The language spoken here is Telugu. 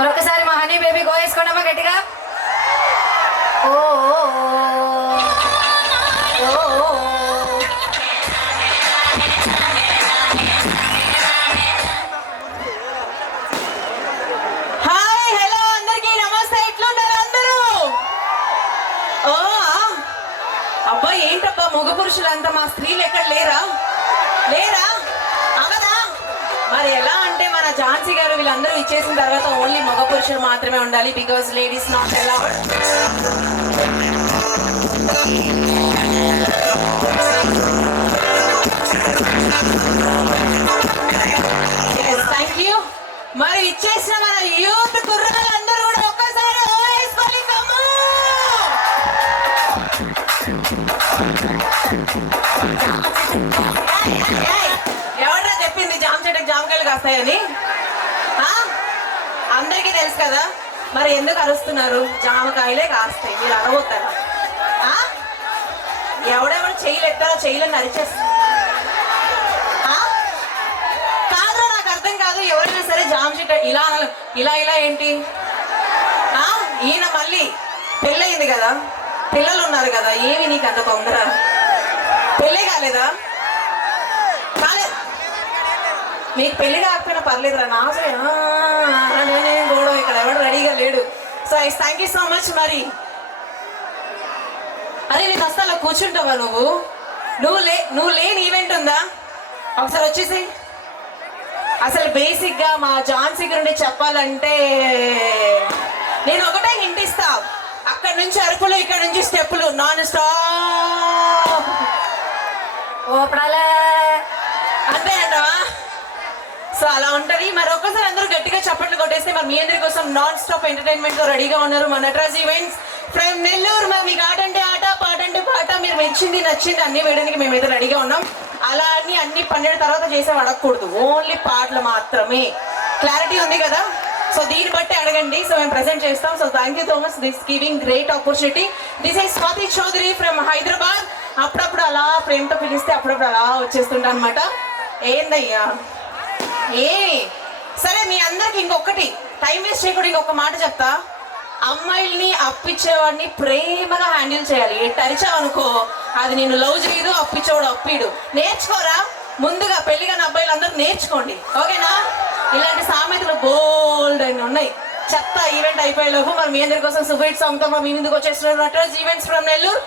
మరొకసారి మా హనీ బేబీ గో వేసుకోండమ్మా గట్టిగా. ఓ హాయ్ హలో అందరికీ నమస్తే. ఎట్లున్నారు అందరూ? ఓ అబ్బా ఏంటబ్బా మగ పురుషులంతా మా స్త్రీలు ఎక్కడ లేరా? లేరా అవదా? మరి ఎలా అంటే మన ఝాన్సీ గారు వీళ్ళందరూ ఇచ్చేసిన తర్వాత ఓన్లీ మగ పురుషులు మాత్రమే ఉండాలి, because ladies not allowed. Thank you. మరి ఇచ్చేసిన మన యూత్ కుర్రాళ్ళందరూ కూడా ఒక్కసారి వేసుకోవాలి. ఎవరా చెప్పింది జామ చెట్టుకి జామకాయలు కాస్తాయని? అందరికీ తెలుసు కదా, మరి ఎందుకు అరుస్తున్నారు? జామకాయలే కాస్తాయి, మీరు అరవద్దారా? ఎవడెవడు చెయ్యిలు ఎత్తారో చెయ్యిలను అరిచేస్తారు. కాదురా, నాకు అర్థం కాదు. ఎవరైనా సరే జామ చెట్టు ఇలా ఇలా ఇలా ఏంటి? ఈయన మళ్ళీ పెళ్ళయింది కదా, పిల్లలు ఉన్నారు కదా, ఏమి నీకు అంత తొందర? పెళ్ళి కాలేదా? కాలేదు. మీకు పెళ్లి కాకపోయినా పర్లేదురా, నాసే గోడవ ఇక్కడ ఎవడు రెడీగా లేడు. So thank you so much. మరి అరే నేను వస్తా, అలా కూర్చుంటావా నువ్వు? నువ్వు లేని ఈవెంట్ ఉందా? ఒకసారి వచ్చేసి. అసలు బేసిక్గా మా ఝాన్సీ గురించి చెప్పాలంటే నేను ఒకటే హింట్ ఇస్తా. అక్కడ నుంచి అరుపులు, ఇక్కడ నుంచి స్టెప్పులు నాన్ స్టాప్. ఓపడాలే అంతే అంటవా? సో అలా ఉంటది. మరి ఒక్కసారి అందరూ గట్టిగా చప్పట్లు కొట్టేస్తే మరి మీ అందరి కోసం నాన్ స్టాప్ ఎంటర్టైన్మెంట్ తో రెడీగా ఉన్నారు మన నటరాజ్ ఈవెంట్స్ ఫ్రమ్ నెల్లూరు. మరి మీకు ఆట అంటే ఆట, పాట అంటే పాట, మీరు మెచ్చింది నచ్చింది అన్ని వేయడానికి మేమైతే రెడీగా ఉన్నాం. అలా అన్ని 12 తర్వాత చేసే అడగకూడదు, ఓన్లీ పాటలు మాత్రమే. క్లారిటీ ఉంది కదా? సో దీన్ని బట్టి అడగండి. సో మేము ప్రెజెంట్ చేస్తాం. So thank you so much this giving great opportunity. This is Swathi Chaudhary from Hyderabad. అప్పుడప్పుడు అలా ప్రేమతో పిలిస్తే అప్పుడప్పుడు అలా వచ్చేస్తుంటా అనమాట. ఏందయ్యా సరే, మీ అందరికి ఇంకొకటి టైం వేస్ట్ చేయకుండా ఇంకొక మాట చెప్తా. అమ్మాయిల్ని అప్పిచ్చేవాడిని ప్రేమగా హ్యాండిల్ చేయాలి. టరిచావనుకో అది నేను లవ్ చేయదు, అప్పిచ్చేవాడు అప్పిడు. నేర్చుకోరా ముందుగా, పెళ్లిగాని అబ్బాయిలందరూ నేర్చుకోండి, ఓకేనా? ఇలాంటి సామెతలు బోల్డ్ అని ఉన్నాయి. చెప్తా ఈవెంట్ అయిపోయేలోపు. మరి మీ అందరి కోసం సూపర్ హిట్ సాంగ్ తో మీ ముందుకు వచ్చేస్తున్నారు నటరాజ్ ఈవెంట్స్ ఫ్రమ్ నెల్లూరు.